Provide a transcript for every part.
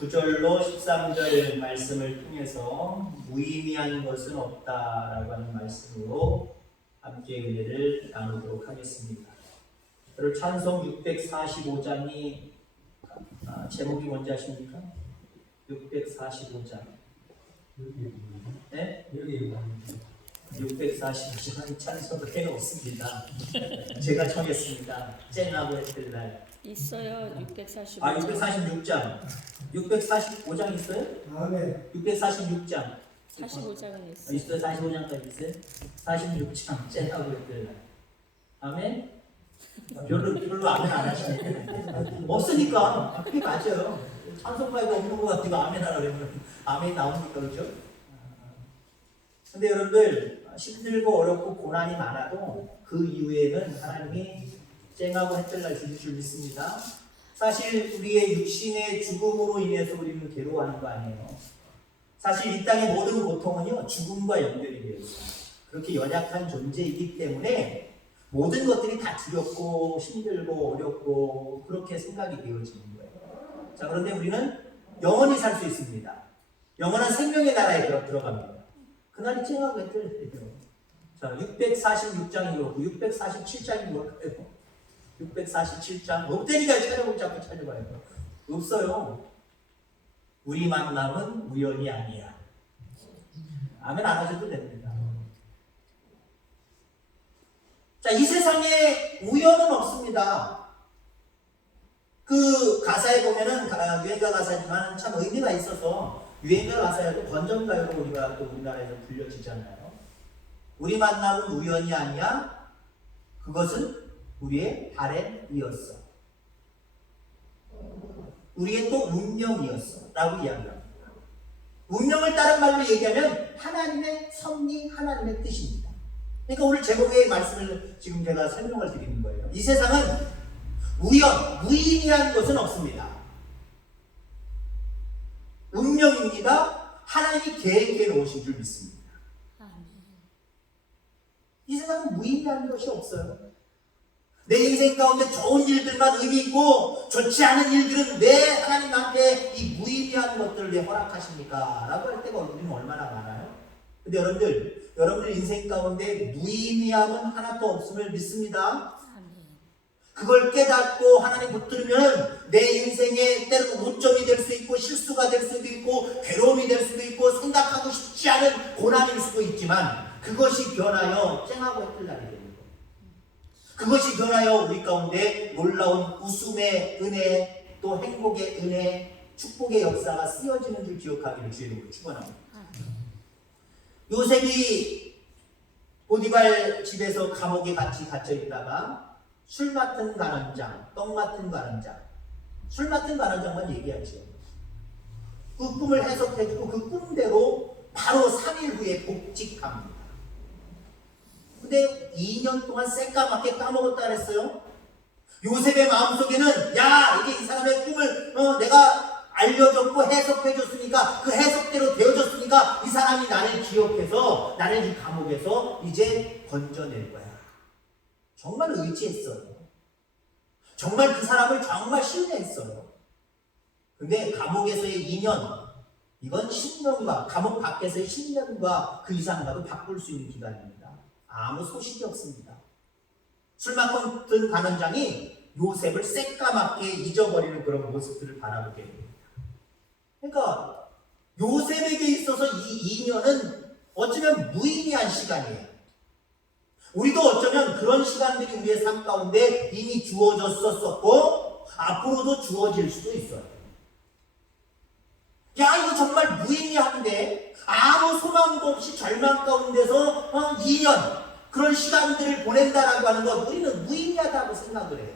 9절로 13절 말씀을 통해서 무의미한 것은 없다라고 하는 말씀으로 함께 은혜를 나누도록 하겠습니다. 그리고 찬송 645장이 제목이 뭔지 아십니까? 645장. 네? 645장 찬송을 해놓습니다. 제가 정했습니다. 쨍하고 했을 날. 있어요. 645장. 646장. 645장 있어요? 네. 646장. 45장은 있어요. 있어요? 45장까지 있어요? 46장 쨍하고 했을 날. 아멘? 별로 아멘 안 하시네. 없으니까 그게 맞아요. 찬송가가 없는 것 같아요. 아멘 하라 그러면 아멘 나옵니까? 그렇죠? 근데 여러분들 힘들고 어렵고 고난이 많아도 그 이후에는 하나님이 쨍하고 햇살날 주실 줄 믿습니다. 사실 우리의 육신의 죽음으로 인해서 우리는 괴로워하는 거 아니에요. 사실 이 땅의 모든 고통은요 죽음과 연결이 되어 있어요. 그렇게 연약한 존재이기 때문에 모든 것들이 다 두렵고 힘들고 어렵고 그렇게 생각이 되어지는 거예요. 자, 그런데 우리는 영원히 살 수 있습니다. 영원한 생명의 나라에 들어갑니다. 그날이 쨍하고 햇살이 돼요. 자, 646장이 그렇고 647장이 뭘까요? 647장 없다니까 찾아보고 자꾸 찾아봐요. 없어요. 우리 만남은 우연이 아니야. 아멘 안 하셔도 됩니다. 자, 이 세상에 우연은 없습니다. 그 가사에 보면은 유행가 가사지만 참 의미가 있어서 유행가 가사에도 건전가요로 우리가 또 우리나라에서 불려지잖아요. 우리 만남은 우연이 아니야. 그것은 우리의 바램이었어. 우리의 또 운명이었어. 라고 이야기합니다. 운명을 다른 말로 얘기하면 하나님의 섭리, 하나님의 뜻입니다. 그러니까 오늘 제목의 말씀을 지금 제가 설명을 드리는 거예요. 이 세상은 우연, 무의미한 것은 없습니다. 운명입니다. 하나님이 계획해 놓으신 줄 믿습니다. 이 세상은 무의미한 것이 없어요. 내 인생 가운데 좋은 일들만 의미 있고 좋지 않은 일들은 왜 하나님 나한테 이 무의미한 것들을 왜 허락하십니까? 라고 할 때가 우리는 얼마나 많아요. 근데 여러분들 인생 가운데 무의미함은 하나도 없음을 믿습니다. 그걸 깨닫고 하나님 붙들면 내 인생에 때로는 오점이 될 수 있고 실수가 될 수도 있고 괴로움이 될 수도 있고 생각하고 싶지 않은 고난일 수도 있지만 그것이 변하여 쨍하고 햇살 날이 됩니다. 그것이 변하여 우리 가운데 놀라운 웃음의 은혜, 또 행복의 은혜, 축복의 역사가 쓰여지는 줄 기억하기를 주의 이름으로 축원합니다. 요셉이 보디발 집에서 감옥에 같이 갇혀 있다가 술 맡은 간원장, 떡 맡은 간원장, 술 맡은 간원장만 얘기하죠. 그 꿈을 해석해주고 그 꿈대로 바로 3일 후에 복직합니다. 근데 2년 동안 새까맣게 까먹었다 그랬어요. 요셉의 마음속에는 야 이게 이 사람의 꿈을 내가 알려줬고 해석해줬으니까 그 해석대로 되어줬으니까 이 사람이 나를 기억해서 나를 이 감옥에서 이제 건져낼 거야. 정말 의지했어요. 정말 그 사람을 정말 신뢰했어요. 근데 감옥에서의 2년 이건 10년과 감옥 밖에서의 10년과 그 이상 가도 바꿀 수 있는 기간입니다. 아무 소식이 없습니다. 술 맡은 간원장이 요셉을 새까맣게 잊어버리는 그런 모습들을 바라보게 됩니다. 그러니까 요셉에게 있어서 이 2년은 어쩌면 무의미한 시간이에요. 우리도 어쩌면 그런 시간들이 우리의 삶 가운데 이미 주어졌었고 앞으로도 주어질 수도 있어요. 야 이거 정말 무의미한데 아무 소망도 없이 절망 가운데서 2년 그런 시간들을 보낸다라고 하는 것 우리는 무의미하다고 생각을 해요.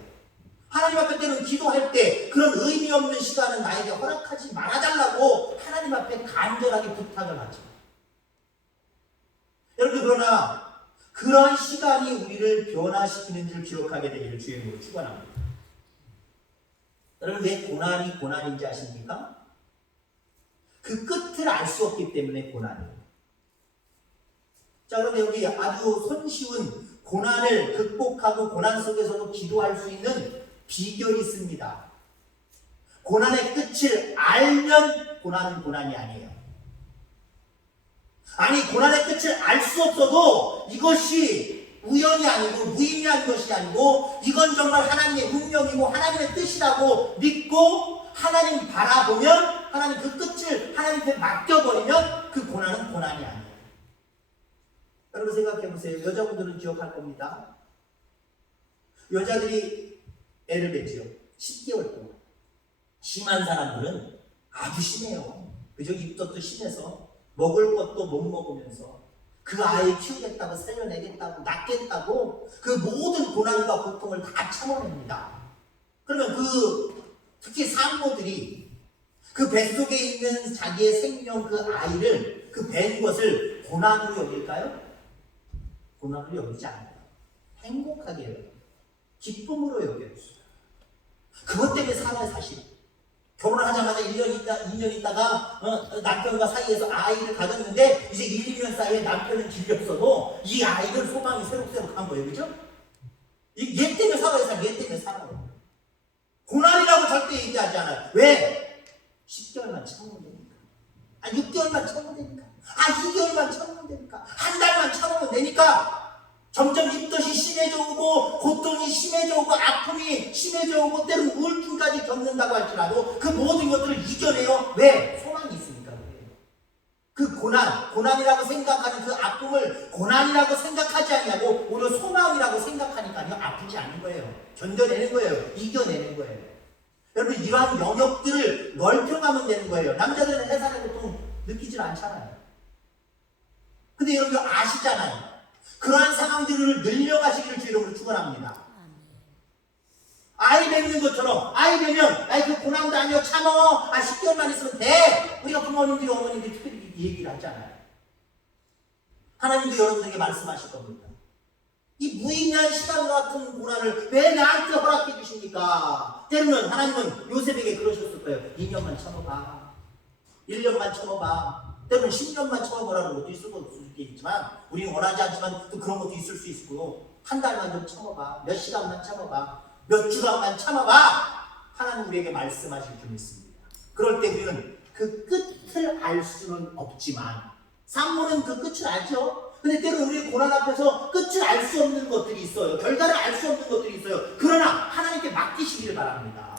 하나님 앞에 때는 기도할 때 그런 의미 없는 시간은 나에게 허락하지 말아달라고 하나님 앞에 간절하게 부탁을 하죠. 여러분 그러나 그런 시간이 우리를 변화시키는 줄 기억하게 되기를 주의 이름으로 축원합니다. 여러분 왜 고난이 고난인지 아십니까? 그 끝을 알 수 없기 때문에 고난이에요. 자, 그런데 여기 아주 손쉬운 고난을 극복하고 고난 속에서도 기도할 수 있는 비결이 있습니다. 고난의 끝을 알면 않으면 고난은 고난이 아니에요. 아니 고난의 끝을 알 수 없어도 이것이 우연이 아니고 무의미한 것이 아니고 이건 정말 하나님의 운명이고 하나님의 뜻이라고 믿고 하나님 바라보면 하나님 그 끝을 하나님께 맡겨버리면 그 고난은 고난이 아니에요. 여러분 생각해보세요. 여자분들은 기억할 겁니다. 여자들이 애를 맺지요. 10개월 동안. 심한 사람들은 아주 심해요. 그저 입덧도 심해서 먹을 것도 못 먹으면서 그 아이 키우겠다고 살려내겠다고 낳겠다고 그 모든 고난과 고통을 다 참아냅니다. 그러면 특히 산모들이 그 뱃속에 있는 자기의 생명 그 아이를 그 뵌 것을 고난으로 여길까요? 고난으로 여기지 않아요. 행복하게 여겨요. 기쁨으로 여겨요. 그것 때문에 살아요. 사실 결혼하자마자 2년 있다가 남편과 사이에서 아이를 가졌는데 이제 1, 2년 사이에 남편은 길렸어도 이 아이는 소망이 새록새록한 거예요. 그죠? 얘 때문에 살아요. 얘 때문에 살아요. 고난이라고 절대 얘기하지 않아요. 왜? 10개월만 참으면 되니까. 6개월만 참으면 되니까. 2개월만 참으면 되니까. 한 달만 참으면 되니까. 점점 입덧이 심해져 오고 고통이 심해져 오고 아픔이 심해져 오고 때로는 우울증까지 겪는다고 할지라도 그 모든 것들을 이겨내요. 왜? 소망이 있으니까 그래요. 그 고난이라고 생각하는 그 아픔을 고난이라고 생각하지 않냐고 오히려 소망이라고 생각하니까요. 아프지 않은 거예요. 견뎌내는 거예요. 이겨내는 거예요. 여러분 이러한 영역들을 넓혀가면 되는 거예요. 남자들은 해산의 고통 느끼질 않잖아요. 근데 여러분 아시잖아요. 그러한 상황들을 늘려가시기를 주 이름으로 축원합니다. 아이 뵙는 것처럼 아이 뵈면 그 고난도 아니요 참어 10개월만 있으면 돼. 우리가 부모님들이 어머님들이 특별히 얘기를 하잖아요. 하나님도 여러분들에게 말씀하실 겁니다. 이 무의미한 시간 같은 고난을 왜 나한테 허락해 주십니까? 때로는 하나님은 요셉에게 그러셨을 거예요. 2년만 참아봐. 1년만 참아봐. 때로는 10년만 참아보라는 것도 있을 수 있겠지만 우리는 원하지 않지만 또 그런 것도 있을 수 있고 한 달만 좀 참아봐. 몇 시간만 참아봐. 몇 주간만 참아봐. 하나님 우리에게 말씀하실 줄 믿습니다. 그럴 때 우리는 그 끝을 알 수는 없지만 산모는 그 끝을 알죠. 근데 때로는 우리의 고난 앞에서 끝을 알 수 없는 것들이 있어요. 결과를 알 수 없는 것들이 있어요. 그러나 하나님께 맡기시기를 바랍니다.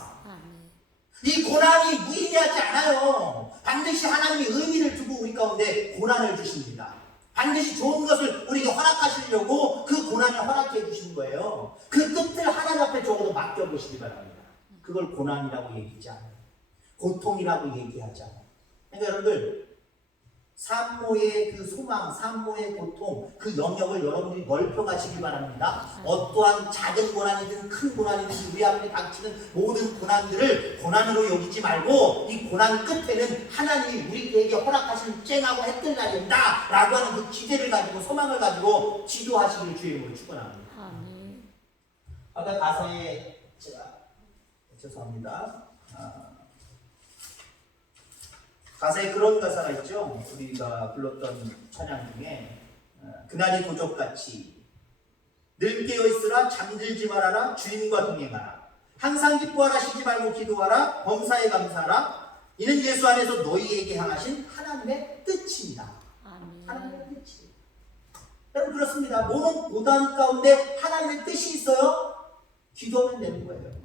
이 고난이 무의미하지 않아요. 반드시 하나님이 의미를 두고 우리 가운데 고난을 주십니다. 반드시 좋은 것을 우리에게 허락하시려고 그 고난을 허락해 주신 거예요. 그 끝을 하나님 앞에 적어도 맡겨보시기 바랍니다. 그걸 고난이라고 얘기하지 않아요. 고통이라고 얘기하지 않아요. 그러니까 여러분들 산모의 그 소망, 산모의 고통, 그 영역을 여러분들이 넓혀가시기 바랍니다. 어떠한 작은 고난이든 큰 고난이든 우리 앞에 닥치는 모든 고난들을 고난으로 여기지 말고 이 고난 끝에는 하나님이 우리에게 허락하신 쨍하고 해뜰 날이다 라고 하는 그 기대를 가지고 소망을 가지고 지도하시기를 주의 이름으로 축원합니다. 아까 가사에 죄송합니다. 가사에 그런 가사가 있죠. 우리가 불렀던 찬양 중에 그날이 도적같이 늘 깨어있으라 잠들지 말아라 주인과 동행하라 항상 기뻐하라 쉬지 말고 기도하라 범사에 감사하라 이는 예수 안에서 너희에게 향하신 하나님의 뜻입니다. 하나님의 뜻이에요. 여러분 그렇습니다. 모든 고난 가운데 하나님의 뜻이 있어요. 기도하면 되는 거예요.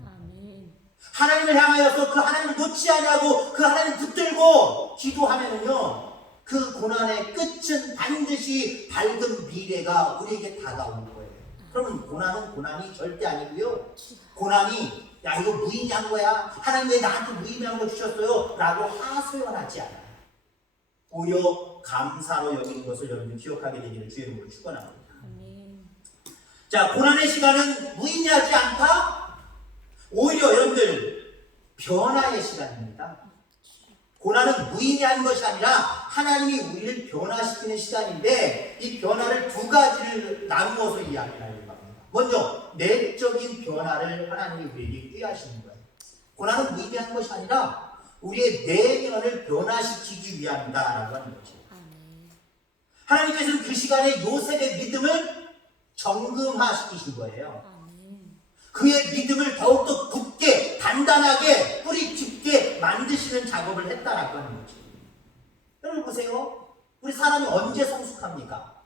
하나님을 향하여서 그 하나님을 놓지 아니하고 그 하나님을 붙들고 기도하면은요 그 고난의 끝은 반드시 밝은 미래가 우리에게 다가오는 거예요. 그러면 고난은 고난이 절대 아니고요. 고난이 야 이거 무의미한 거야. 하나님 왜 나한테 무의미한 거 주셨어요? 라고 하소연하지 않아요. 오히려 감사로 여기는 것을 여러분들 기억하게 되기를 주의 이름으로 축원합니다. 자, 고난의 시간은 무의미하지 않다? 오히려 여러분들 변화의 시간입니다. 고난은 무의미한 것이 아니라 하나님이 우리를 변화시키는 시간인데 이 변화를 두 가지를 나누어서 이야기를 하려고 합니다. 먼저 내적인 변화를 하나님이 우리에게 꾀하시는 거예요. 고난은 무의미한 것이 아니라 우리의 내면을 변화시키기 위함이다라고 하는 거죠. 하나님께서는 그 시간에 요셉의 믿음을 정금화시키신 거예요. 그의 믿음을 더욱더 굳게 단단하게 뿌리 깊게 있게 만드시는 작업을 했다라고 하는 거죠. 여러분 보세요. 우리 사람이 언제 성숙합니까?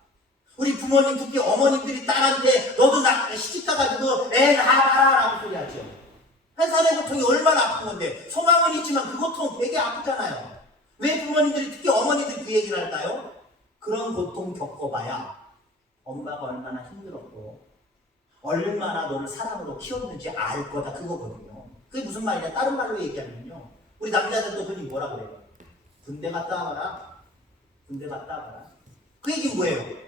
우리 부모님, 특히 어머님들이 딸한테 너도 나 시집가가지고 애 낳아라라고 소리하죠. 회사의 고통이 얼마나 아픈 건데, 소망은 있지만 그 고통 되게 아프잖아요. 왜 부모님들이, 특히 어머니들이 그 얘기를 할까요? 그런 고통 겪어봐야 엄마가 얼마나 힘들었고 얼마나 너를 사랑으로 키웠는지 알 거다, 그거거든요. 그게 무슨 말이냐? 다른 말로 얘기하면요, 우리 남자들도 흔히 뭐라 그래요? 군대 갔다 와봐라. 군대 갔다 와봐라. 그 얘기는 뭐예요?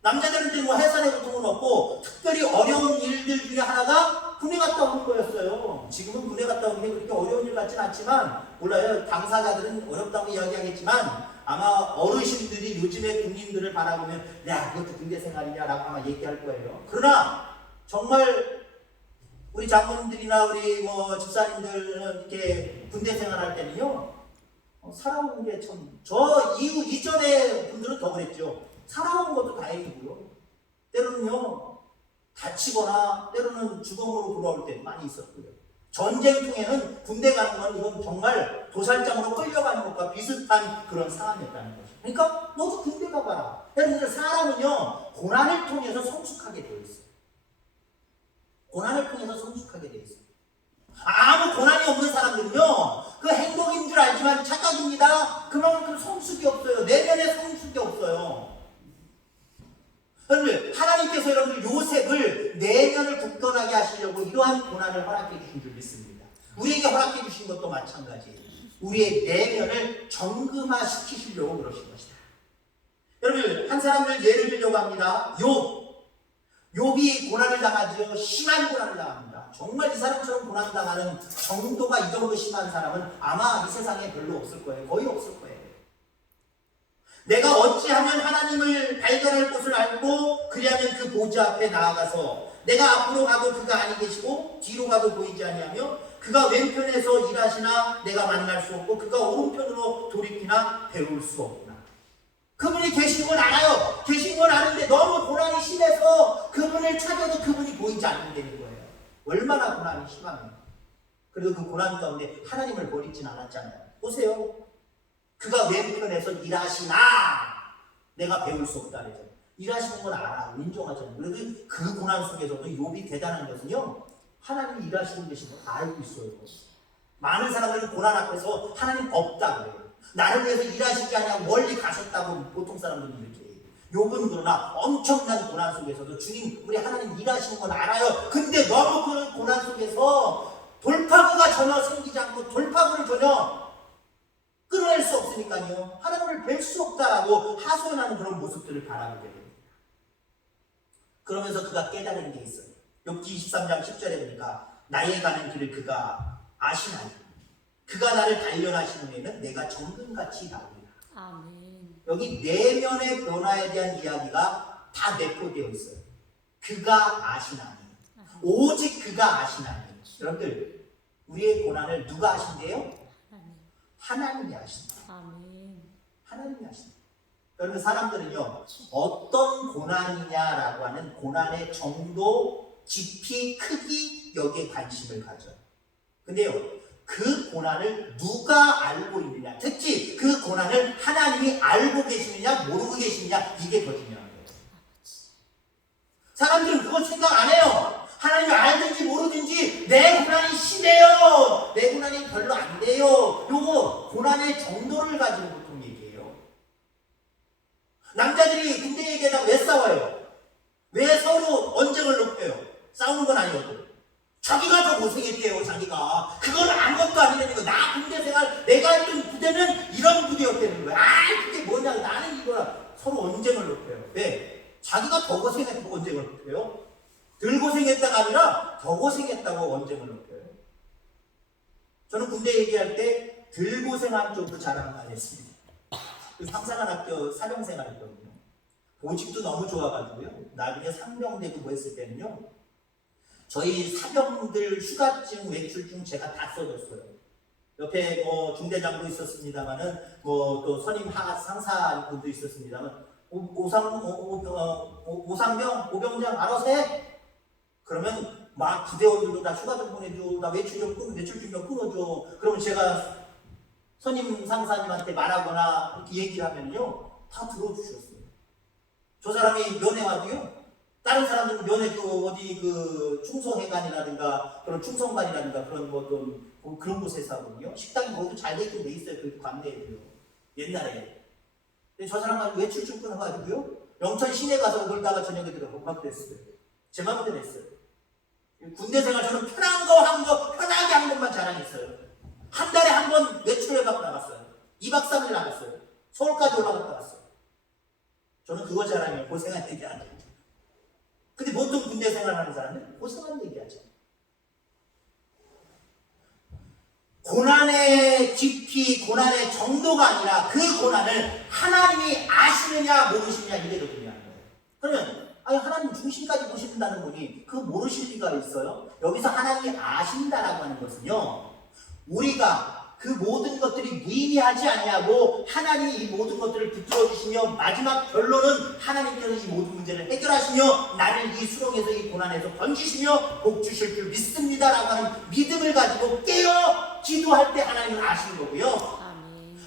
남자들한테 뭐 해산의 고통은 없고 특별히 어려운 일들 중에 하나가 군에 갔다 오는 거였어요. 지금은 군에 갔다 오는 게 그렇게 어려운 일 같진 않지만, 몰라요. 당사자들은 어렵다고 이야기하겠지만 아마 어르신들이 요즘의 군인들을 바라보면 야, 그것도 군대 생활이냐라고 아마 얘기할 거예요. 그러나 정말 우리 장모님들이나 우리 뭐 집사님들은 이렇게 군대 생활할 때는요, 살아오는 게 참, 저 이후 이전의 분들은 더 그랬죠. 살아온 것도 다행이고요. 때로는요, 다치거나 때로는 죽음으로 돌아올 때 많이 있었고요. 전쟁통에는 군대 가는 건 이건 정말 도살장으로 끌려가는 것과 비슷한 그런 상황이었다는 거죠. 그러니까 너도 군대 가봐라. 여러분들, 사람은요, 고난을 통해서 성숙하게 되어 있어요. 고난을 통해서 성숙하게 되어 있어요. 아무 고난이 없는 사람들은요, 그 행복인 줄 알지만 착각입니다. 그만큼 성숙이 없어요. 내면에 성숙이 없어요. 여러분들, 하나님께서 여러분들 요셉을 내면을 굳건하게 하시려고 이러한 고난을 허락해 주신 줄 믿습니다. 우리에게 허락해 주신 것도 마찬가지. 우리의 내면을 정금화 시키시려고 그러신 것이다. 여러분, 한 사람을 예를 들려고 합니다. 욥이 고난을 당하죠. 심한 고난을 당합니다. 정말 이 사람처럼 고난 당하는 정도가 이 정도 심한 사람은 아마 이 세상에 별로 없을 거예요. 거의 없을 거예요. 내가 어찌하면 하나님을 발견할 곳을 알고 그리하면 그 보좌 앞에 나아가서 내가 앞으로 가도 그가 아니 계시고 뒤로 가도 보이지 아니하며 그가 왼편에서 일하시나 내가 만날 수 없고 그가 오른편으로 돌이키나 배울 수 없구나. 그분이 계신 건 알아요. 계신 건 아는데 너무 고난이 심해서 그분을 찾아도 그분이 보이지 않는다는 거예요. 얼마나 고난이 심하면. 그래도 그 고난 가운데 하나님을 버리진 않았잖아요. 보세요. 그가 왼편에서 일하시나 내가 배울 수 없다 그래서 일하시는 건 알아. 인정하잖아요. 그래도 그 고난 속에서도 욥이 대단한 것은요, 하나님이 일하시고 계신 걸 알고 있어요. 많은 사람들은 고난 앞에서 하나님 없다 그래요. 나를 위해서 일하시지 않냐 멀리 가셨다고 보통 사람들은 이렇게 해요. 욥은 그러나 엄청난 고난 속에서도 주님, 우리 하나님 일하시는 건 알아요. 근데 너무 그런 고난 속에서 돌파구가 전혀 생기지 않고 돌파구를 전혀 끊어낼 수 없으니까요, 하나님을 뵐 수 없다라고 하소연하는 그런 모습들을 바라보게 됩니다. 그러면서 그가 깨달은 게 있어요. 욥기 23장 10절에 보니까 나의 가는 길을 그가 아시나니 그가 나를 단련하시는 후에는 내가 정금같이 나오리라. 아멘. 여기 내면의 변화에 대한 이야기가 다 내포되어 있어요. 그가 아시나니, 오직 그가 아시나니. 여러분들, 우리의 고난을 누가 아신대요? 하나님이 아신다. 아멘. 하나님이 아신다. 여러분, 사람들은요, 어떤 고난이냐라고 하는 고난의 정도, 깊이, 크기, 여기에 관심을 가져요. 근데요, 그 고난을 누가 알고 있느냐, 특히 그 고난을 하나님이 알고 계시느냐 모르고 계시느냐, 이게 더 중요한 거예요. 사람들은 그거 생각 안 해요. 하나님이 알든지 모르든지 내 고난이 심해요, 내 고난이 별로 안 돼요, 요거 고난의 정도를 가지고 보통 얘기해요. 남자들이 군대 얘기하다가 왜 싸워요? 왜 서로 언쟁을 높여요? 싸우는 건 아니거든. 자기가 더 고생했대요. 자기가 그건 아무것도 아니라는 거. 나 군대 생활, 내가 했던 부대는 이런 부대였다는 거야. 아, 그게 뭐냐, 나는 이거야. 서로 언쟁을 높여요. 왜? 자기가 더 고생했다고 언쟁을 높여요? 덜 고생했다가 아니라 더 고생했다고 언쟁을 높여요. 저는 군대 얘기할 때 덜 고생한 쪽도 자랑을 안 했습니다. 그 상사관학교 사병생활 했거든요. 보직도 너무 좋아가지고요, 나중에 상병되고 뭐 했을 때는요, 저희 사병들 휴가증, 외출증 제가 다 써줬어요. 옆에 뭐 중대장도 있었습니다만은 뭐 또 선임 상사분도 있었습니다만, 오상병, 오병장 알아서 해. 그러면 막 부대원들도 다 휴가 좀 보내줘, 나 외출 좀 외출 좀 끊어줘. 그러면 제가 선임 상사님한테 말하거나 이렇게 얘기를 하면요, 다 들어주셨어요. 저 사람이 면회 와도요, 다른 사람들은 면회 어디 충성회관이라든가 그런 충성관이라든가 그런 그런 곳에서 하거든요. 식당이 거기도 잘 돼 있고 돼 있어요. 그 관내에도요. 옛날에. 근데 저 사람은 외출 좀 끊어가지고요, 영천 시내 가서 놀다가 저녁에 들어가고 막 그랬어요. 제 마음대로 했어요. 군대 생활 저는 편하게 한 것만 자랑했어요. 한 달에 한 번 외출해 갖고 나갔어요. 2박 3일 나갔어요. 서울까지 올라갔다 왔어요. 저는 그거 자랑해요. 고생한 얘기 안 해요. 근데 보통 군대 생활하는 사람은 고생한 얘기하죠. 고난의 깊이, 고난의 정도가 아니라 그 고난을 하나님이 아시느냐 모르시느냐 이게 더 중요한 거예요. 그러면 하나님 중심까지 보신다는 분이 그거 모르실 리가 있어요? 여기서 하나님이 아신다라고 하는 것은요, 우리가 그 모든 것들이 무의미하지 않냐고 하나님이 이 모든 것들을 붙들어 주시며 마지막 결론은 하나님께서 이 모든 문제를 해결하시며 나를 이 수렁에서 이 고난에서 건지시며 복 주실 줄 믿습니다라고 하는 믿음을 가지고 깨어 기도할 때 하나님을 아시는 거고요.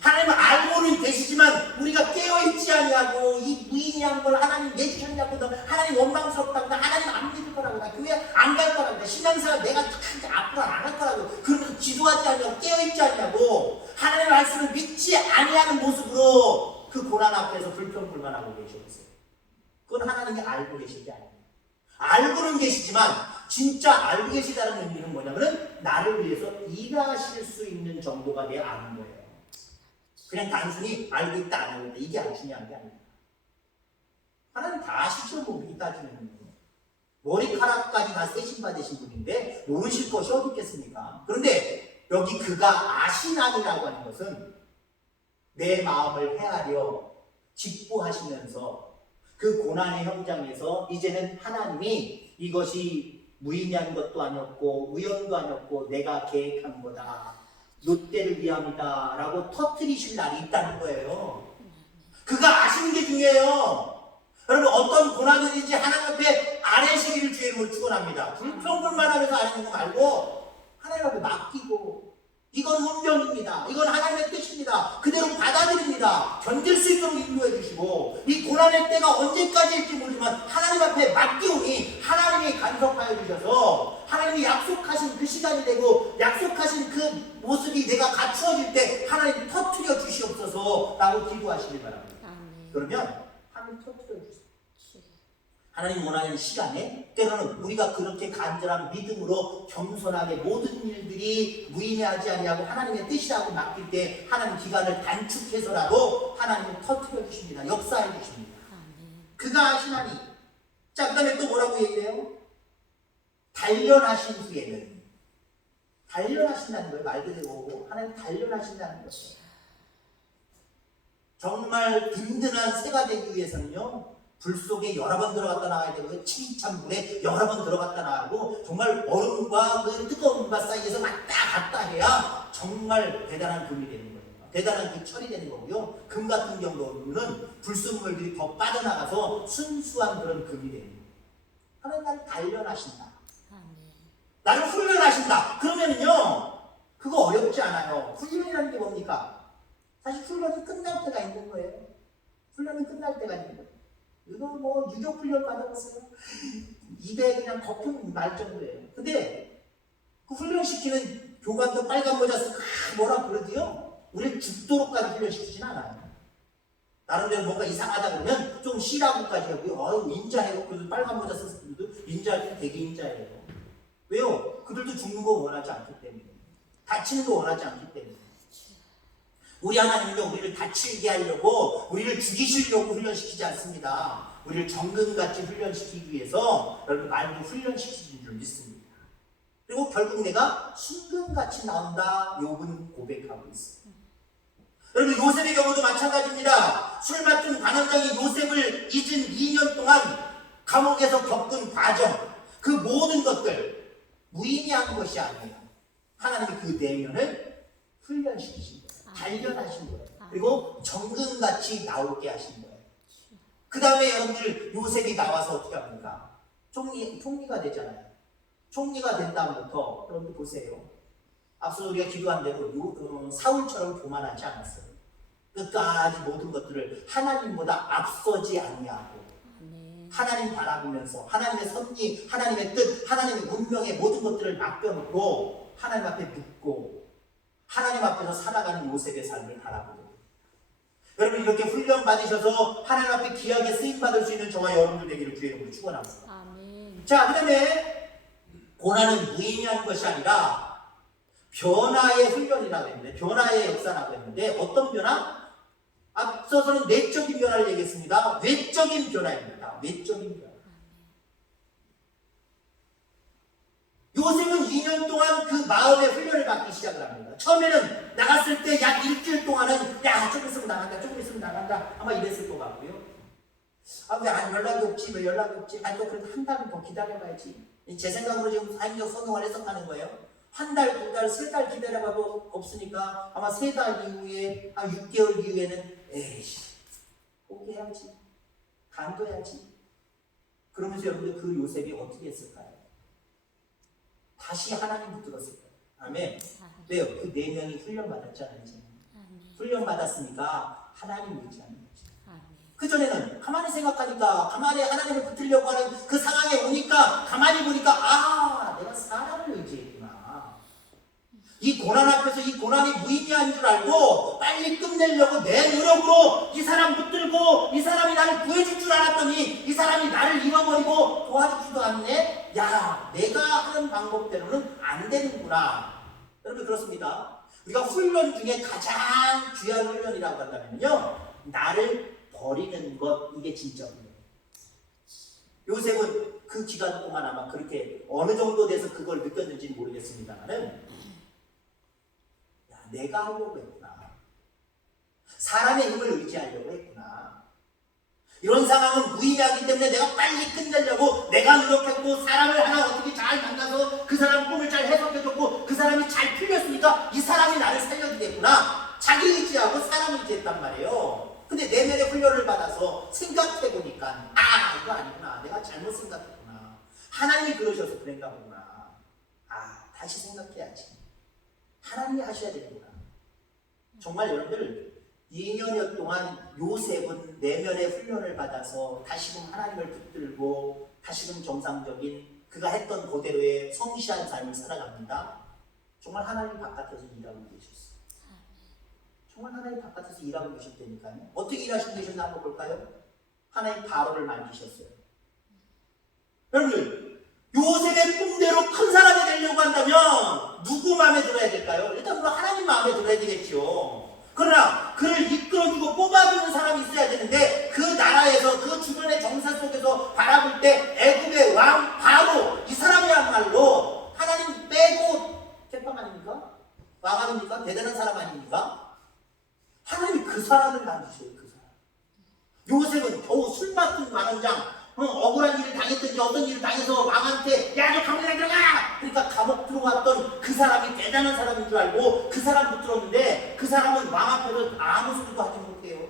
하나님은 알고는 계시지만 우리가 깨어있지 않냐고, 이 무의미한 걸 하나님 왜 주셨냐고, 하나님 원망스럽다고, 하나님 안 믿을 거라고, 나 교회 안 갈 거라고, 신앙생활 내가 앞으로 안 할 거라고, 그러면서 기도하지 않냐고, 깨어있지 않냐고, 하나님의 말씀을 믿지 아니하는 모습으로 그 고난 앞에서 불평불만하고 계셨어요. 그건 하나님이 알고 계신 게 아니에요. 알고는 계시지만 진짜 알고 계시다는 의미는 뭐냐면 나를 위해서 일하실 수 있는 정도가 내 아는 거예요. 그냥 단순히 알고 있다 안 알고 있다 이게 안 중요한 게 아닙니다. 하나님 다 아시죠. 뭐 따지면 머리카락까지 다 세신 받으신 분인데 모르실 것이 어디 있겠습니까? 그런데 여기 그가 아시나니라고 하는 것은 내 마음을 헤아려 직보하시면서 그 고난의 현장에서 이제는 하나님이 이것이 무의미한 것도 아니었고 우연도 아니었고 내가 계획한 거다, 너 때를 위함이다 라고 터뜨리실 날이 있다는 거예요. 그가 아시는 게 중요해요. 여러분, 어떤 고난이든지 하나님 앞에 아뢰시기를 주의 이름으로 축원합니다. 불평불만하면서 아뢰는 거 말고 하나님 앞에 맡기고, 이건 운명입니다, 이건 하나님의 뜻입니다, 그대로 받아들입니다, 견딜 수 있도록 인도해 주시고, 이 고난의 때가 언제까지일지 모르지만 하나님 앞에 맡기오니 하나님이 간섭하여 주셔서 하나님이 약속하신 그 시간이 되고 약속하신 그 모습이 내가 갖추어질 때 하나님 터뜨려 주시옵소서 라고 기도하시길 바랍니다. 그러면 하나님 터뜨려 주세요. 하나님 원하는 시간에 때로는 우리가 그렇게 간절한 믿음으로 겸손하게 모든 일들이 무의미하지 않냐고 하나님의 뜻이라고 맡길 때 하나님 기간을 단축해서라도 하나님은 터뜨려 주십니다. 역사해 주십니다. 그가 아시나니. 자, 그 다음에 또 뭐라고 얘기해요? 단련하신 후에는, 단련하신다는 거예요. 말 그대로 하나님 단련하신다는 거예요. 정말 든든한 새가 되기 위해서는요, 불 속에 여러 번 들어갔다 나와야 되고, 치찬 물에 여러 번 들어갔다 나가고, 정말 얼음과 그 뜨거운 물 사이에서 왔다 갔다 해야 정말 대단한 금이 되는 거예요. 대단한 그 철이 되는 거고요. 금 같은 경우는 불순물들이 더 빠져나가서 순수한 그런 금이 되는 거예요. 하나님 나를 단련하신다, 나를 훈련하신다. 그러면은요, 그거 어렵지 않아요. 훈련이라는 게 뭡니까? 사실 훈련이 끝날 때가 있는 거예요. 훈련은 끝날 때가 있는 거예요. 이거 뭐 유격훈련 받아봤어요? 입에 그냥 거품 날 정도예요. 근데 그 훈련시키는 교관도 빨간 모자 쓰고 뭐라 그러지요? 우리를 죽도록까지 훈련시키진 않아요. 나름대로 뭔가 이상하다 그러면 좀 쉬라고까지 하고요. 인자해요. 그래도 빨간 모자 쓴 분들도 인자할 때 되게 인자해요. 왜요? 그들도 죽는 거 원하지 않기 때문에, 다치는 거 원하지 않기 때문에. 우리 하나님은요, 우리를 다치게 하려고, 우리를 죽이시려고 훈련시키지 않습니다. 우리를 정금같이 훈련시키기 위해서 여러분 말도 훈련시키는 줄 믿습니다. 그리고 결국 내가 순금같이 나온다, 욥은 고백하고 있습니다. 여러분, 요셉의 경우도 마찬가지입니다. 술 맡은 관원장이 요셉을 잊은 2년 동안 감옥에서 겪은 과정, 그 모든 것들 무의미한 것이 아니에요. 하나님이 그 내면을 훈련시키신 거예요. 단련하신 거예요. 그리고 정금같이 나오게 하신 거예요. 그 다음에 여러분들 요셉이 나와서 어떻게 합니까? 총리가 되잖아요. 총리가 된 다음부터 여러분들 보세요. 앞서 우리가 기도한 대로 사울처럼 교만하지 않았어요. 끝까지 모든 것들을 하나님보다 앞서지 아니하고 아멘. 하나님 바라보면서 하나님의 섭리, 하나님의 뜻, 하나님의 운명의 모든 것들을 맡겨놓고 하나님 앞에 묻고 하나님 앞에서 살아가는 요셉의 삶을 바라보고, 여러분 이렇게 훈련 받으셔서 하나님 앞에 귀하게 쓰임 받을 수 있는 저와 여러분들 되기를 주의 이름으로 축원합니다. 아멘. 자, 그다음에 고난은 무의미한 것이 아니라 변화의 훈련이라고 했는데, 변화의 역사라고 했는데, 어떤 변화? 앞서서는 내적인 변화를 얘기했습니다. 외적인 변화입니다. 외적인 변화. 요셉은 2년 동안 그 마음의 훈련을 받기 시작을 합니다. 처음에는 나갔을 때 약 일주일 동안은 좀 있으면 나간다, 조금 있으면 나간다 아마 이랬을 것 같고요. 왜 안 연락이 없지? 왜 연락이 없지? 또 그래도 한 달은 더 기다려봐야지. 제 생각으로 지금 사행적 성경을 해석하는 거예요. 한 달, 두 달, 세 달 기다려봐도 없으니까 아마 3달 이후에, 한 6개월 이후에는 에이씨, 포기해야지, 간둬야지. 그러면서 여러분들 그 요셉이 어떻게 했을까요? 다시 하나님 붙들었을 거예요. 아멘. 왜요? 그 4명이 훈련받았잖아요. 이제. 훈련받았으니까 하나님 의지하는 거죠. 그 전에는 가만히 생각하니까, 가만히 하나님을 붙들려고 하는 그 상황에 오니까, 가만히 보니까 내가 사람을 의지했구나. 이 고난 앞에서 이 고난이 무의미한 줄 알고 빨리 끝내려고 내 노력으로 이 사람 붙들고 이 사람이 나를 구해줄 줄 알았더니 이 사람이 나를 잃어버리고 도와주지도 않네? 내가 하는 방법대로는 안 되는구나. 여러분 그렇습니다. 우리가 훈련 중에 가장 귀한 훈련이라고 한다면요, 나를 버리는 것, 이게 진짜 훈련. 요셉은 그 기간 동안 아마 그렇게 어느 정도 돼서 그걸 느꼈는지는 모르겠습니다만은, 내가 하려고 했구나. 사람의 힘을 의지하려고 했구나. 이런 상황은 무의미하기 때문에 내가 빨리 끝내려고 내가 노력했고, 사람을 하나 어떻게 잘 만나서 그 사람 꿈을 잘 해석해줬고, 그 사람이 잘 풀렸으니까 이 사람이 나를 살려주겠구나. 자기 의지하고 사람 의지했단 말이에요. 근데 내면의 훈련을 받아서 생각해보니까 이거 아니구나. 내가 잘못 생각했구나. 하나님이 그러셔서 그런가 보구나. 다시 생각해야지. 하나님이 하셔야 되는구나. 정말 여러분들 2년여 동안 요셉은 내면의 훈련을 받아서 다시금 하나님을 붙들고 다시금 정상적인 그가 했던 그대로의 성실한 삶을 살아갑니다. 정말 하나님 바깥에서 일하고 계셨어요. 정말 하나님 바깥에서 일하고 계셨다니까요. 어떻게 일하시고 계셨나 한번 볼까요? 하나님 바로를 만지셨어요. 여러분들 요셉의 꿈대로 큰 사람이 되려고 한다면 누구 마음에 들어야 될까요? 일단 물론 하나님 마음에 들어야 되겠죠. 그러나 그를 이끌어주고 뽑아주는 사람이 있어야 되는데, 그 나라에서 그 주변의 정세 속에서 바라볼 때 애굽의 왕 바로 이 사람이야말로 하나님 빼고 개빵 아닙니까? 왕 아닙니까? 대단한 사람 아닙니까? 하나님이 그 사람을 만드셔요. 그 사람. 요셉은 겨우 술 맡은 왕원장, 억울한 일을 당했든지 어떤 일을 당해서 왕한테 너 감옥에 들어가! 그러니까 감옥 들어갔던 그 사람이 대단한 사람인 줄 알고 그 사람 붙들었는데, 그 사람은 왕 앞에서 아무 소리도 하지 못해요.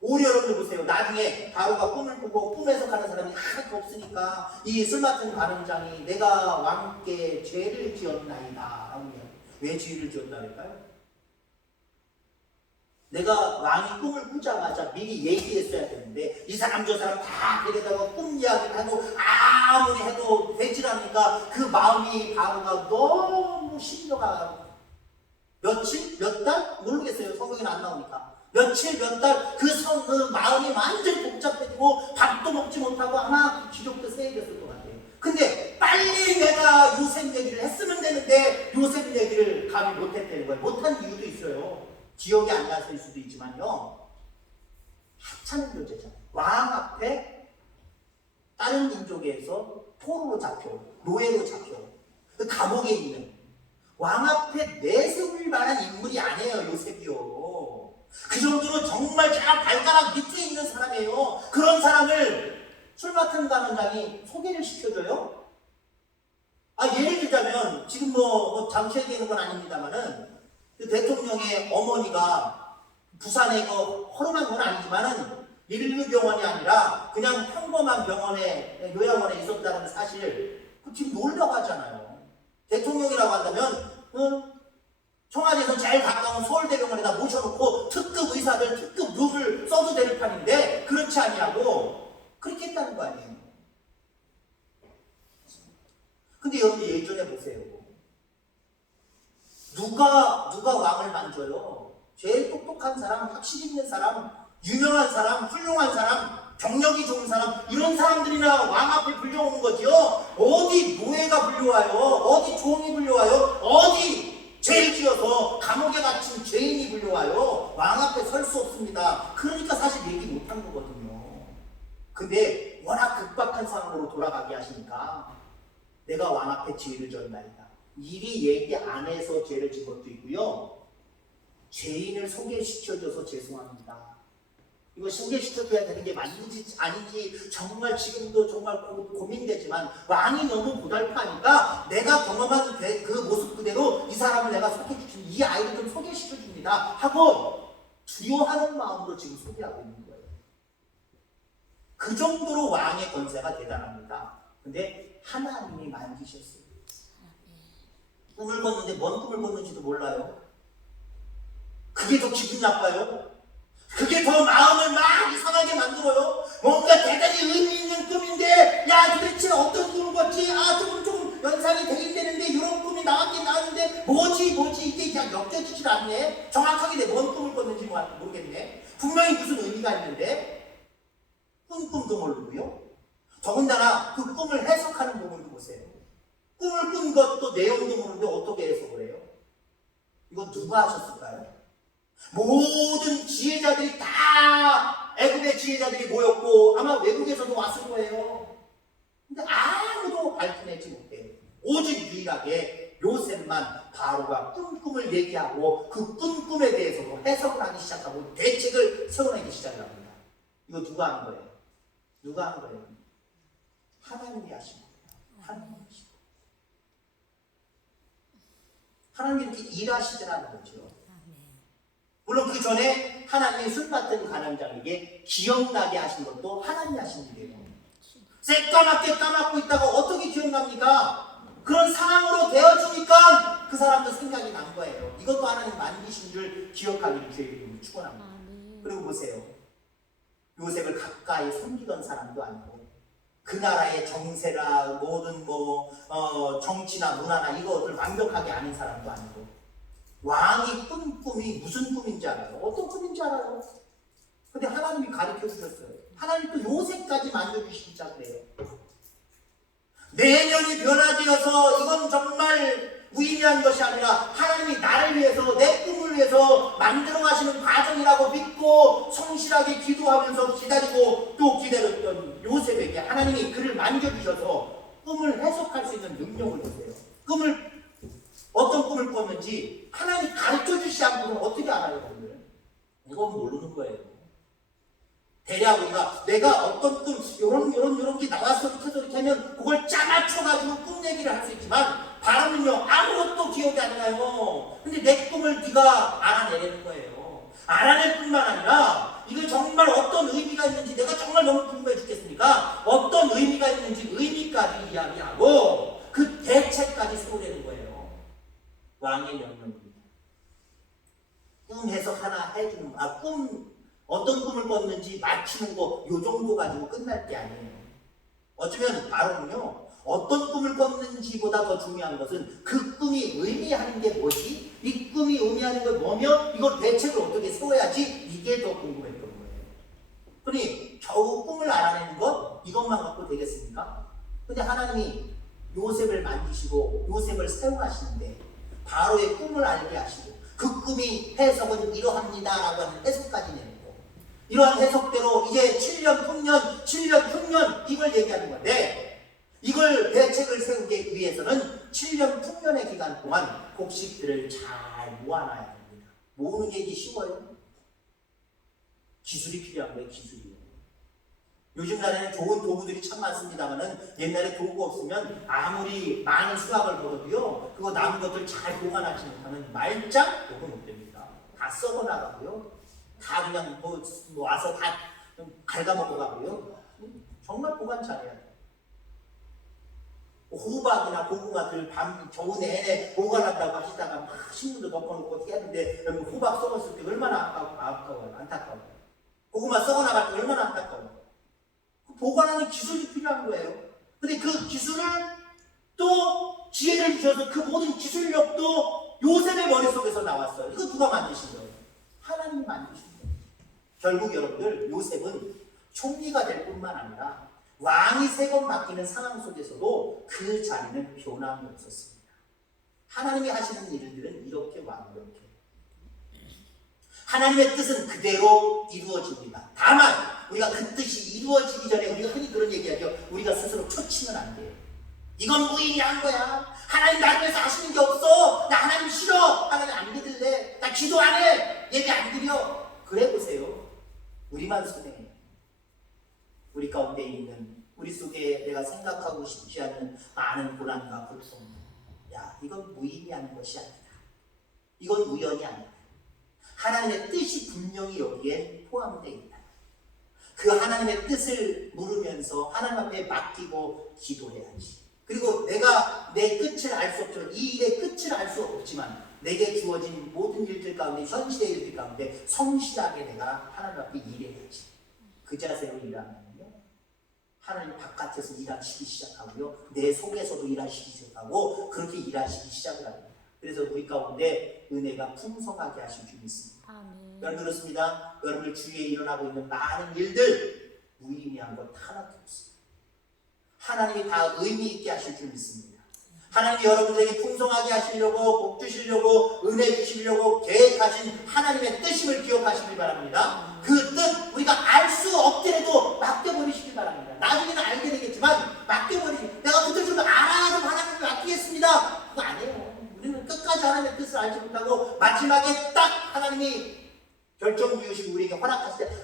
오히려 여러분들 보세요. 나중에 바로가 꿈을 꾸고 꿈 해석하는 사람이 하나도 없으니까 이 술 맡은 관원장이 내가 왕께 죄를 지었나이다 라고 해요. 왜 죄를 지었다 그럴까요? 내가 왕이 꿈을 꾸자마자 미리 얘기했어야 되는데, 이 사람 저 사람 다 데려다가 꿈 이야기를 하고 아무리 해도 되질 않으니까 그 마음이 바로가 너무 심려가 며칠? 몇 달? 모르겠어요. 성경에는 안 나오니까. 며칠, 몇 달 그 마음이 완전히 복잡해지고 밥도 먹지 못하고 아마 기적도 세해졌을 것 같아요. 근데 빨리 내가 요셉 얘기를 했으면 되는데 요셉 얘기를 감히 못했다는 거예요. 못한 이유도 있어요. 기억이 안 나서일 수도 있지만요, 하찮은 존재잖아요. 왕 앞에 다른 민족에서 포로로 잡혀, 노예로 잡혀, 그 감옥에 있는 왕 앞에 내세울 만한 인물이 아니에요. 요셉이요. 그 정도로 정말 제가 발가락 밑에 있는 사람이에요. 그런 사람을 술 맡은 관원장이 소개를 시켜줘요. 예를 들자면 지금 잠시 얘기하는 건 아닙니다만은, 그 대통령의 어머니가 부산에 허름한 건 아니지만은 인류병원이 아니라 그냥 평범한 병원에, 요양원에 있었다는 사실, 그 지금 놀라고 하잖아요. 대통령이라고 한다면 청와대에서 제일 가까운 서울대병원에다 모셔놓고 특급 의사들 특급 룸을 써도 되는 판인데 그렇지 아니하고 그렇게 했다는 거 아니에요. 근데 여러분 예전에 보세요. 누가 왕을 만져요? 제일 똑똑한 사람, 학식 있는 사람, 유명한 사람, 훌륭한 사람, 경력이 좋은 사람, 이런 사람들이나 왕 앞에 불려오는 거지요. 어디 노예가 불려와요? 어디 종이 불려와요? 어디 죄를 지어서 감옥에 갇힌 죄인이 불려와요? 왕 앞에 설 수 없습니다. 그러니까 사실 얘기 못한 거거든요. 근데 워낙 급박한 상황으로 돌아가게 하시니까 내가 왕 앞에 죄를 졌나이다. 미리 얘기 안 해서 죄를 진 것도 있고요. 죄인을 소개시켜줘서 죄송합니다. 이거 소개시켜줘야 되는 게 맞는지 아닌지 정말 지금도 정말 고민되지만 왕이 너무 고달파니까 내가 경험한 그 모습 그대로 이 사람을 내가 소개시켜줍니다. 이 아이를 좀 소개시켜줍니다 하고 두려워하는 마음으로 지금 소개하고 있는 거예요. 그 정도로 왕의 권세가 대단합니다. 근데 하나님이 만지셨어요. 꿈을 꿨는데 뭔 꿈을 꿨는지도 몰라요. 그게 더 기분 나빠요. 그게 더 마음을 막 이상하게 만들어요. 뭔가 대단히 의미 있는 꿈인데 야 도대체 어떤 꿈을 꿨지? 아 조금 연상이 되긴 되는데 이런 꿈이 나왔긴 나왔는데 뭐지 이게 그냥 엮여지질 않네. 정확하게 내 뭔 꿈을 꿨는지 모르겠네. 분명히 무슨 의미가 있는데 꿈도 모르고요. 더군다나 그 꿈을 해석하는 부분도 보세요. 꿈을 꾼 것도 내용도 모르는데 어떻게 해석을 해요? 이거 누가 하셨을까요? 모든 지혜자들이 다 애굽의 지혜자들이 모였고 아마 외국에서도 왔을 거예요. 근데 아무도 밝혀내지 못해요. 오직 유일하게 요셉만 바로가 꿈을 얘기하고 그 꿈에 대해서도 해석을 하기 시작하고 대책을 세워내기 시작합니다. 이거 누가 한 거예요? 누가 한 거예요? 하나님이 하신 거예요. 하나님이 하신 거예요. 하나님이 이렇게 일하시더라는 거죠. 물론 그 전에 하나님이 술 맡은 가난장에게 기억나게 하신 것도 하나님이 하신 일이에요. 새까맣게 까맣고 있다가 어떻게 기억납니까? 그런 상황으로 되어주니까 그 사람도 생각이 난 거예요. 이것도 하나님 만드신 줄 기억하기를 주의 축원합니다. 그리고 보세요. 요셉을 가까이 섬기던 사람도 아니고 그 나라의 정세나 모든 정치나 문화나 이것을 완벽하게 아는 사람도 아니고 왕이 꾼 꿈이 무슨 꿈인지 알아요? 어떤 꿈인지 알아요? 근데 하나님이 가르쳐 주셨어요. 하나님 또 요셉까지 만져주시자 그래요. 내년이 변화되어서 이건 정말 무의미한 것이 아니라 하나님이 나를 위해서 내 꿈을 위해서 만들어 가시는 과정이라고 믿고 성실하게 기도하면서 기다리고 또 기다렸던 요셉에게 하나님이 그를 만져주셔서 꿈을 해석할 수 있는 능력을 주세요. 어떤 꿈을 꿨는지 하나님이 가르쳐 주시지 않고는 어떻게 알아요, 여러분들? 이건 모르는 거예요. 대략 우리가 내가 어떤 꿈, 요런 게 나왔어, 이렇게 하면 그걸 짜맞춰가지고 꿈 얘기를 할 수 있지만 바람은요, 아무것도 기억이 안 나요. 근데 내 꿈을 네가 알아내려는 거예요. 알아낼 뿐만 아니라 이게 정말 어떤 의미가 있는지 내가 정말 너무 궁금해 죽겠으니까 어떤 의미가 있는지 의미까지 이야기하고 그 대책까지 세우려는 거예요. 왕의 명령입니다. 꿈 해석 하나 해주는 어떤 꿈을 꿨는지 맞추는 거 요 정도 가지고 끝날 게 아니에요. 어쩌면 바로는요. 어떤 꿈을 꿨는지보다 더 중요한 것은 그 꿈이 의미하는 게 뭐지? 이 꿈이 의미하는 게 뭐며 이걸 대책을 어떻게 세워야지? 이게 더 궁금했던 거예요. 그러니 겨우 꿈을 알아내는 것 이것만 갖고 되겠습니까? 근데 하나님이 요셉을 만지시고 요셉을 사용하시는데 바로의 꿈을 알게 하시고 그 꿈이 해석은 이러합니다 라고 하는 해석까지 내고 이러한 해석대로 이제 7년 흉년 이걸 얘기하는 건데 이걸 대책을 세우기 위해서는 7년 흉년의 기간 동안 곡식들을 잘 모아놔야 됩니다. 모으는 게 이게 쉬워요? 기술이 필요한 거예요. 기술이요. 요즘 날에는 좋은 도구들이 참 많습니다만은 옛날에 도구 없으면 아무리 많은 수확을 거둬도요 그거 남은 것들 잘 보관하지 못하는 말짱 요거 못 됩니다. 다 썩어 나가고요 다 그냥 와서 다 갉아먹어 가고요 정말 보관 잘해야 돼요. 호박이나 고구마들 밤 겨우 내내 보관한다고 하시다가 막 신문도 덮어놓고 어떻게 하는데 여러분 호박 썩었을 때 얼마나 아까워요. 안타까워요. 고구마 썩어나갈 때 얼마나 안타까워요. 보관하는 기술이 필요한 거예요. 근데 그 기술을 또 지혜를 주셔서 그 모든 기술력도 요셉의 머릿속에서 나왔어요. 이거 누가 만드신 거예요? 하나님이 만드신 거예요. 결국 여러분들 요셉은 총리가 될 뿐만 아니라 왕이 3번 바뀌는 상황 속에서도 그 자리는 변함이 없었습니다. 하나님이 하시는 일들은 이렇게 완벽해요. 하나님의 뜻은 그대로 이루어집니다. 다만 우리가 그 뜻이 이루어지기 전에 우리가 흔히 그런 얘기하죠. 우리가 스스로 초치면 안 돼요. 이건 무의미한 거야. 하나님 나를 위해서 하시는 게 없어. 나 하나님 싫어. 하나님 안 믿을래. 나 기도 안 해. 예배 안 드려. 그래 보세요. 우리만 손해요. 우리 가운데 있는 우리 속에 내가 생각하고 싶지 않는 많은 고난과 고통. 야, 이건 무의미한 것이 아니다. 이건 우연이 아니다. 하나님의 뜻이 분명히 여기에 포함되어 있다. 그 하나님의 뜻을 물으면서 하나님 앞에 맡기고 기도해야지. 그리고 내가 내 끝을 알 수 없지만 이 일의 끝을 알 수 없지만 내게 주어진 모든 일들 가운데 현실의 일들 가운데 성실하게 내가 하나님 앞에 일해야지. 그 자세로 일하면요 하나님 바깥에서 일하시기 시작하고요 내 속에서도 일하시기 시작하고 그렇게 일하시기 시작을 합니다. 그래서 우리 가운데 은혜가 풍성하게 하실 줄 믿습니다. 아멘. 여러분 그렇습니다. 여러분들 주위에 일어나고 있는 많은 일들 무의미한 것 하나도 없습니다. 하나님이 다 의미 있게 하실 줄 믿습니다. 하나님이 여러분들에게 풍성하게 하시려고 복 주시려고 은혜 주시려고 계획하신 하나님의 뜻임을 기억하시길 바랍니다. 그 뜻 우리가 알 수 없더라도 맡겨버리시길 바랍니다. 나중에는 알게 되겠지만 맡겨버리시길. 내가 그 뜻을 알아야 좀 하나님께 맡기겠습니다. 그거 아니에요. 우리는 끝까지 하나님의 뜻을 알지 못하고 마지막에 딱 하나님이 결정 지으시고 우리에게 허락하실 때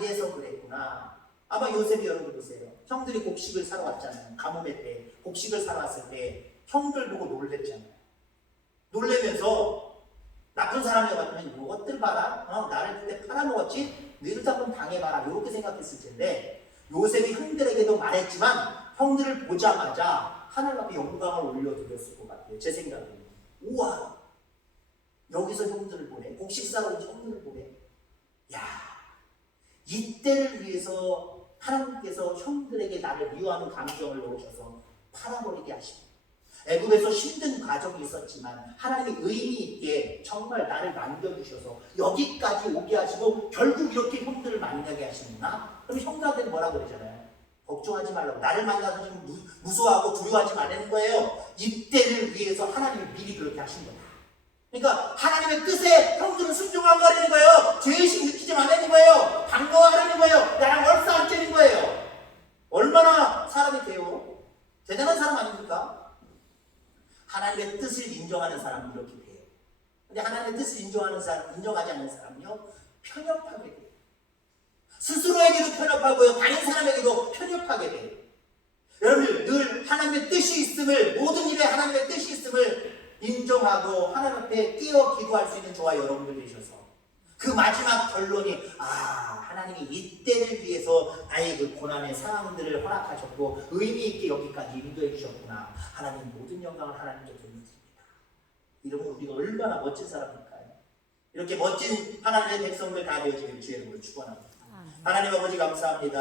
이래서 그랬구나. 아마 요셉이 여러분 보세요. 형들이 곡식을 사러 왔잖아요. 가뭄의 때 곡식을 사러 왔을 때 형들 보고 놀랬잖아요. 놀래면서 나쁜 사람이 같으면 이것들 봐라. 나를 그때 팔아먹었지? 너희들도 한번 당해봐라. 이렇게 생각했을 텐데 요셉이 형들에게도 말했지만 형들을 보자마자 하나님 앞에 영광을 올려드렸을 것 같아요. 제 생각에는. 우와, 여기서 형들을 보내. 곡식 사러 온 형들을 보내. 야, 이때를 위해서 하나님께서 형들에게 나를 미워하는 감정을 넣으셔서 팔아버리게 하십니다. 애굽에서 힘든 과정이 있었지만 하나님이 의미 있게 정말 나를 남겨주셔서 여기까지 오게 하시고 결국 이렇게 형들을 만나게 하시는구나. 그럼 형들한테는 뭐라고 그러잖아요. 걱정하지 말라고. 나를 만나서 지금 무서워하고 두려워하지 말라는 거예요. 이때를 위해서 하나님이 미리 그렇게 하신 거다. 그러니까 하나님의 뜻에 형들은 순종한 거라는 거예요. 죄의식 느끼지 말라는 거예요. 반가워하라는 거예요. 나랑 얼싸안자는 거예요. 얼마나 사람이 돼요? 대단한 사람 아닙니까? 하나님의 뜻을 인정하는 사람은 이렇게 돼요. 근데 하나님의 뜻을 인정하지 않는 사람은요 편협하게 돼요. 스스로에게도 편협하고요 다른 사람에게도 편협하게 돼요. 여러분 늘 하나님의 뜻이 있음을, 모든 일에 하나님의 뜻이 있음을 인정하고 하나님 앞에 뛰어 기도할 수 있는 저와 여러분들 되셔서 그 마지막 결론이 하나님이 이때를 위해서 나의 그 고난의 상황들을 허락하셨고 의미 있게 여기까지 인도해 주셨구나. 하나님 모든 영광을 하나님께 돌립니다. 이러면 우리가 얼마나 멋진 사람일까요? 이렇게 멋진 하나님의 백성들 다 되어지길 주의 이름으로 축원합니다. 하나님 아버지 감사합니다.